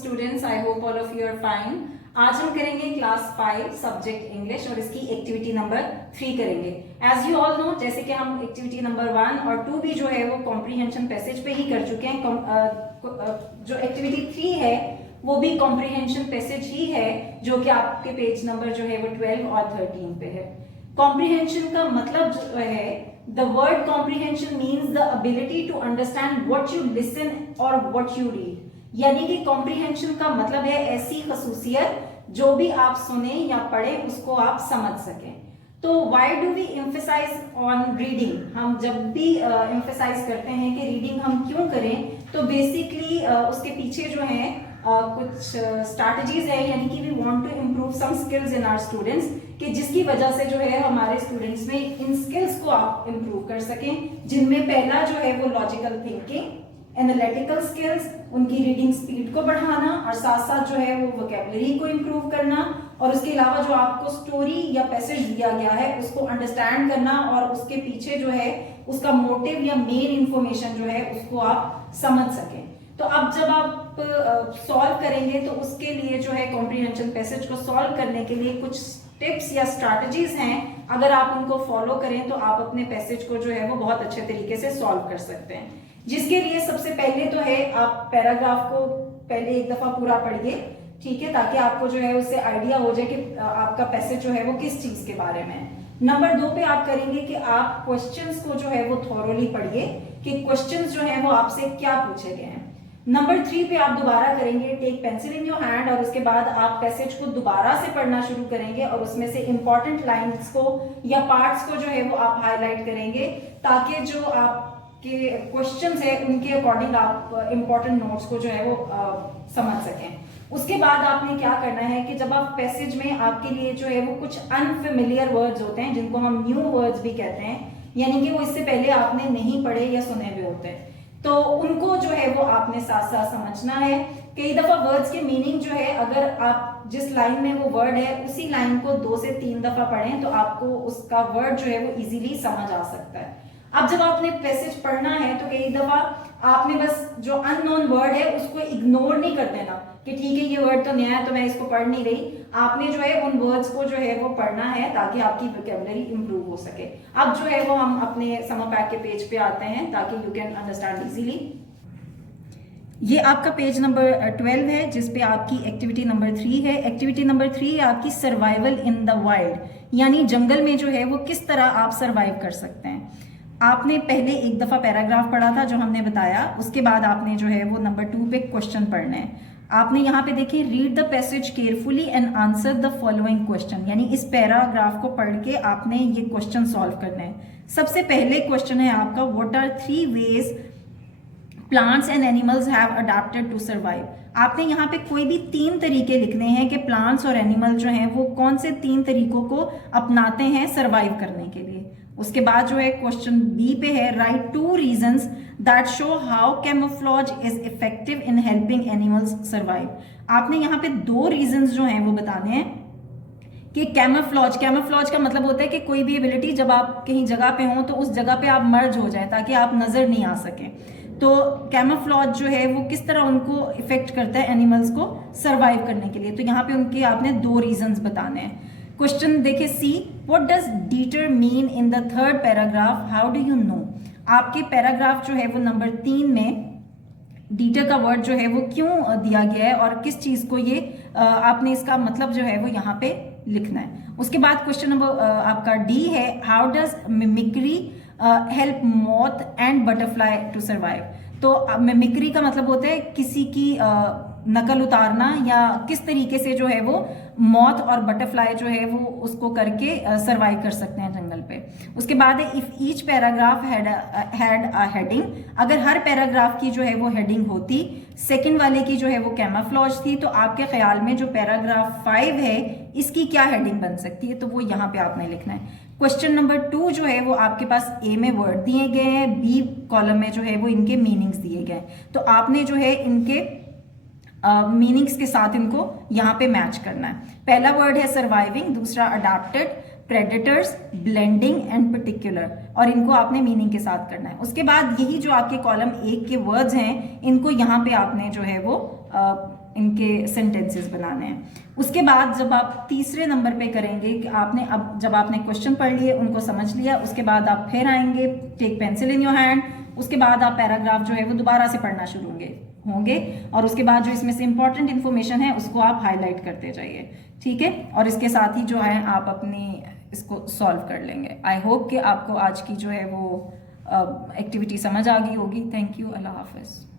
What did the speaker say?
Students, I hope all of you are fine. आज हम करेंगे क्लास 5 सब्जेक्ट इंग्लिश और इसकी एक्टिविटी नंबर 3 करेंगे। एज यू ऑल नो, जैसे कि हम एक्टिविटी नंबर 1 और 2 भी जो है वो कॉम्प्रीहेंशन पैसेज पे ही कर चुके हैं। जो एक्टिविटी 3 है वो भी कॉम्प्रीहेंशन पैसेज ही है, जो कि आपके पेज नंबर जो है वो 12 और 13 पे है। कॉम्प्रीहेंशन का मतलब जो है, the word comprehension means the ability to understand what you listen और व्हाट यू रीड। यानी कि कॉम्प्रीहेंशन का मतलब है ऐसी खसूसियत जो भी आप सुने या पढ़े उसको आप समझ सकें। तो why do we emphasise on reading? हम जब भी एम्फेसाइज करते हैं कि रीडिंग हम क्यों करें, तो बेसिकली उसके पीछे जो है कुछ स्ट्रैटेजीज है, यानी कि we want to improve some skills in our students, कि जिसकी वजह से जो है हमारे स्टूडेंट्स में इन स्किल्स को आप इम्प्रूव कर सकें, जिनमें पहला जो है वो लॉजिकल थिंकिंग, एनालिटिकल स्किल्स, उनकी रीडिंग स्पीड को बढ़ाना और साथ साथ जो है वो वोकैबुलरी को इम्प्रूव करना, और उसके अलावा जो आपको स्टोरी या पैसेज दिया गया है उसको अंडरस्टैंड करना और उसके पीछे जो है उसका मोटिव या मेन इंफॉर्मेशन जो है उसको आप समझ सकें। तो अब जब आप सॉल्व करेंगे तो उसके लिए जो है कॉम्प्रीहेंशन पैसेज को सॉल्व करने के लिए कुछ टिप्स या स्ट्रैटेजीज हैं। अगर आप उनको फॉलो करें तो आप अपने पैसेज को जो है वो बहुत अच्छे तरीके से सॉल्व कर सकते हैं। जिसके लिए सबसे पहले तो है, आप पैराग्राफ को पहले एक दफा पूरा पढ़िए, ठीक है, ताकि आपको जो है उससे आइडिया हो जाए कि आपका पैसेज जो है वो किस चीज के बारे में है। नंबर 2 पे आप करेंगे कि आप क्वेश्चंस को जो है वो थॉरोली पढ़िए कि क्वेश्चंस जो है वो आपसे क्या पूछे गए हैं। नंबर 3 पे आप दोबारा करेंगे take pencil in your hand, और उसके बाद आप पैसेज को दोबारा से पढ़ना शुरू करेंगे और उसमें से इंपॉर्टेंट लाइंस को या पार्ट्स को जो है वो आप हाईलाइट करेंगे, ताकि जो आपके क्वेश्चंस है उनके अकॉर्डिंग आप इंपॉर्टेंट नोट्स को जो है वो समझ सकें। उसके बाद आपने क्या करना है कि जब आप पैसेज में आपके लिए जो है वो कुछ अनफेमिलियर वर्ड्स होते हैं, जिनको हम न्यू वर्ड्स भी कहते हैं, यानी कि वो इससे पहले आपने नहीं पढ़े या सुने हुए होते हैं, तो उनको जो है वो आपने साथ साथ समझना है। कई दफा वर्ड्स के मीनिंग जो है, अगर आप जिस लाइन में वो वर्ड है उसी लाइन को 2 से 3 दफा पढ़ें तो आपको उसका वर्ड जो है वो इजीली समझ आ सकता है। अब जब आपने पैसेज पढ़ना है तो कई दफा आपने बस जो अननोन वर्ड है उसको इग्नोर नहीं कर देना कि ठीक है ये वर्ड तो नया है तो मैं इसको पढ़ नहीं रही। आपने जो है उन वर्ड्स को जो है वो पढ़ना है ताकि आपकी वोकैबुलरी इंप्रूव हो सके। अब जो है वो हम अपने समर पैक के पेज पे आते हैं ताकि यू कैन अंडरस्टैंड इजीली। ये आपका पेज नंबर 12 है जिसपे आपकी एक्टिविटी नंबर 3 है। एक्टिविटी नंबर 3 आपकी सर्वाइवल इन द वाइल्ड, यानी जंगल में जो है वो किस तरह आप सर्वाइव कर सकते हैं। आपने पहले एक दफा पैराग्राफ पढ़ा था जो हमने बताया, उसके बाद आपने जो है वो नंबर 2 पे क्वेश्चन पढ़ने हैं। आपने यहाँ पे देखिए, read the passage carefully and answer the following question, यानी इस पैराग्राफ को पढ़ के आपने ये क्वेश्चन सॉल्व करने हैं। सबसे पहले क्वेश्चन है आपका, what are 3 ways plants and animals have adapted to survive. आपने यहाँ पे कोई भी 3 तरीके लिखने हैं कि प्लांट्स और एनिमल जो हैं वो कौन से 3 तरीकों को अपनाते हैं सर्वाइव करने के लिए। उसके बाद जो है क्वेश्चन बी पे है, right 2 reasons that show how camouflage is effective in helping animals survive. आपने यहाँ पे 2 रीजंस जो हैं वो बताने हैं कि कैमोफ्लॉज का मतलब होता है कि कोई भी एबिलिटी जब आप कहीं जगह पे हो तो उस जगह पे आप मर्ज हो जाए ताकि आप नजर नहीं आ सके। तो कैमोफ्लॉज जो है वो किस तरह उनको इफेक्ट करता है एनिमल्स को सर्वाइव करने के लिए। तो यहाँ पे उनके आपने 2 रीजंस बताने हैं। क्वेश्चन देखिए C, what does deter mean in the 3rd paragraph, how do you know. आपके पैराग्राफ जो है वो नंबर 3 में डीटर का वर्ड जो है वो क्यों दिया गया है और किस चीज को ये आपने इसका मतलब जो है वो यहाँ पे लिखना है। उसके बाद क्वेश्चन नंबर आपका डी है, how does mimicry help moth and butterfly to survive. तो मिमिक्री का मतलब होता है किसी की नकल उतारना, या किस तरीके से जो है वो मॉथ और बटरफ्लाई जो है वो उसको करके सर्वाइव कर सकते हैं जंगल पे। उसके बाद है, if each paragraph had a heading, अगर हर पैराग्राफ की जो है वो हेडिंग होती, सेकंड वाले की जो है वो कैमोफ्लॉज थी, तो आपके ख्याल में जो पैराग्राफ 5 है इसकी क्या हेडिंग बन सकती है, तो वो यहाँ पे आपने लिखना है। क्वेश्चन नंबर 2 जो है वो आपके पास ए में वर्ड दिए गए हैं, बी कॉलम में जो है वो इनके मीनिंग्स दिए गए हैं, तो आपने जो है इनके मीनिंग्स के साथ इनको यहाँ पे मैच करना है। पहला वर्ड है सर्वाइविंग, दूसरा adapted, predators, blending and particular, और इनको आपने मीनिंग के साथ करना है। उसके बाद यही जो आपके कॉलम 1 के वर्ड्स हैं इनको यहाँ पे आपने जो है वो इनके सेंटेंसेस बनाने हैं। उसके बाद जब आप तीसरे नंबर पे करेंगे कि आपने अब जब आपने क्वेश्चन पढ़ लिए, उनको समझ लिया, उसके बाद आप फिर आएंगे, take pencil in your hand, उसके बाद आप पैराग्राफ जो है वो दोबारा से पढ़ना शुरू होंगे और उसके बाद जो इसमें से इंपॉर्टेंट इन्फॉर्मेशन है उसको आप हाईलाइट करते जाइए, ठीक है। और इसके साथ ही जो है आप अपनी इसको सॉल्व कर लेंगे। आई होप कि आपको आज की जो है वो एक्टिविटी समझ आ गई होगी। थैंक यू, अल्लाह हाफिज़।